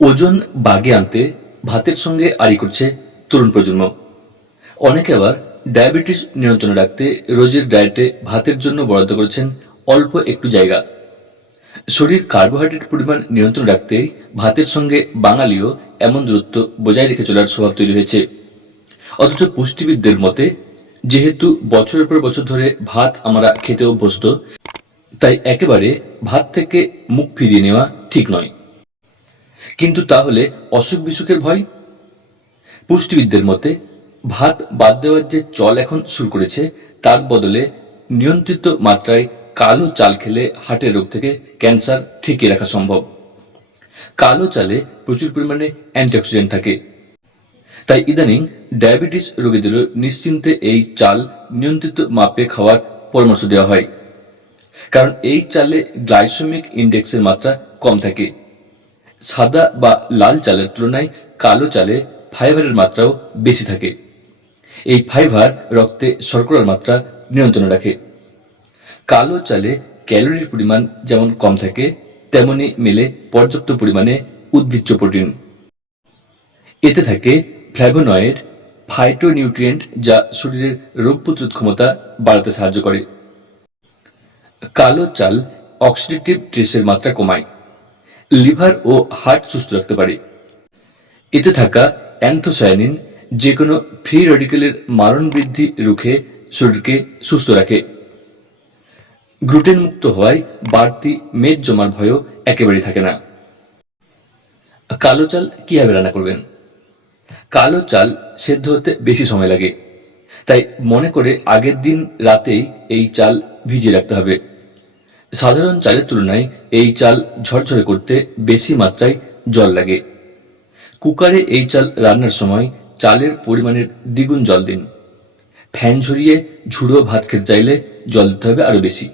ওজন বাগে আনতে ভাতের সঙ্গে আড়ি করছে তরুণ প্রজন্ম। অনেকে আবার ডায়াবেটিস নিয়ন্ত্রণে রাখতে রোজের ডায়েটে ভাতের জন্য বরাদ্দ করেছেন অল্প একটু জায়গা। শরীর কার্বোহাইড্রেট পরিমাণ নিয়ন্ত্রণ রাখতেই ভাতের সঙ্গে বাঙালিও এমন দূরত্ব বজায় রেখে চলার স্বভাব তৈরি হয়েছে। অথচ পুষ্টিবিদদের মতে, যেহেতু বছরের পর বছর ধরে ভাত আমরা খেতে অভ্যস্ত, তাই একেবারে ভাত থেকে মুখ ফিরিয়ে নেওয়া ঠিক নয়। কিন্তু তাহলে অসুখ বিসুখের ভয়? পুষ্টিবিদদের মতে, ভাত বাদ দেওয়ার যে চল এখন শুরু করেছে, তার বদলে নিয়ন্ত্রিত মাত্রায় কালো চাল খেলে হার্টের রোগ থেকে ক্যান্সার ঠেকিয়ে রাখা সম্ভব। কালো চালে প্রচুর পরিমাণে অ্যান্টিঅক্সিডেন্ট থাকে। তাই ইদানিং ডায়াবেটিস রোগীদেরও নিশ্চিন্তে এই চাল নিয়ন্ত্রিত মাপে খাওয়ার পরামর্শ দেওয়া হয়। কারণ এই চালে গ্লাইসেমিক ইন্ডেক্সের মাত্রা কম থাকে। সাদা বা লাল চালের তুলনায় কালো চালে ফাইবারের মাত্রাও বেশি থাকে। এই ফাইবার রক্তে শর্করার মাত্রা নিয়ন্ত্রণে রাখে। কালো চালে ক্যালোরির পরিমাণ যেমন কম থাকে, তেমনি মেলে পর্যাপ্ত পরিমাণে উদ্ভিজ্জ প্রোটিন। এতে থাকে ফ্ল্যাভোনয়েড ফাইটোনিউট্রিয়েন্ট যা শরীরের রোগ প্রতিরোধ ক্ষমতা বাড়াতে সাহায্য করে। কালো চাল অক্সিডেটিভ ট্রেসের মাত্রা কমায়। লিভার ও হার্ট সুস্থ রাখতে পারে। এতে থাকা অ্যান্থোসায়ানিন যে কোনো ফ্রি রেডিকেলের মারণ বৃদ্ধি রুখে শরীরকে সুস্থ রাখে। গ্লুটেন মুক্ত হওয়ায় বাড়তি মেদ জমার ভয়ও একেবারেই থাকে না। কালো চাল কীভাবে রান্না করবেন? কালো চাল সেদ্ধ হতে বেশি সময় লাগে। তাই মনে করে আগের দিন রাতেই এই চাল ভিজিয়ে রাখতে হবে। সাধারণ চালের তুলনায় এই চাল ঝরঝরে করতে বেশি মাত্রায় জল লাগে। কুকারে এই চাল রান্নার সময় চালের পরিমাণের দ্বিগুণ জল দিন। ফ্যান ঝরিয়ে ঝুড়ো ভাত খেতে চাইলে জল দিতে হবে আরও বেশি।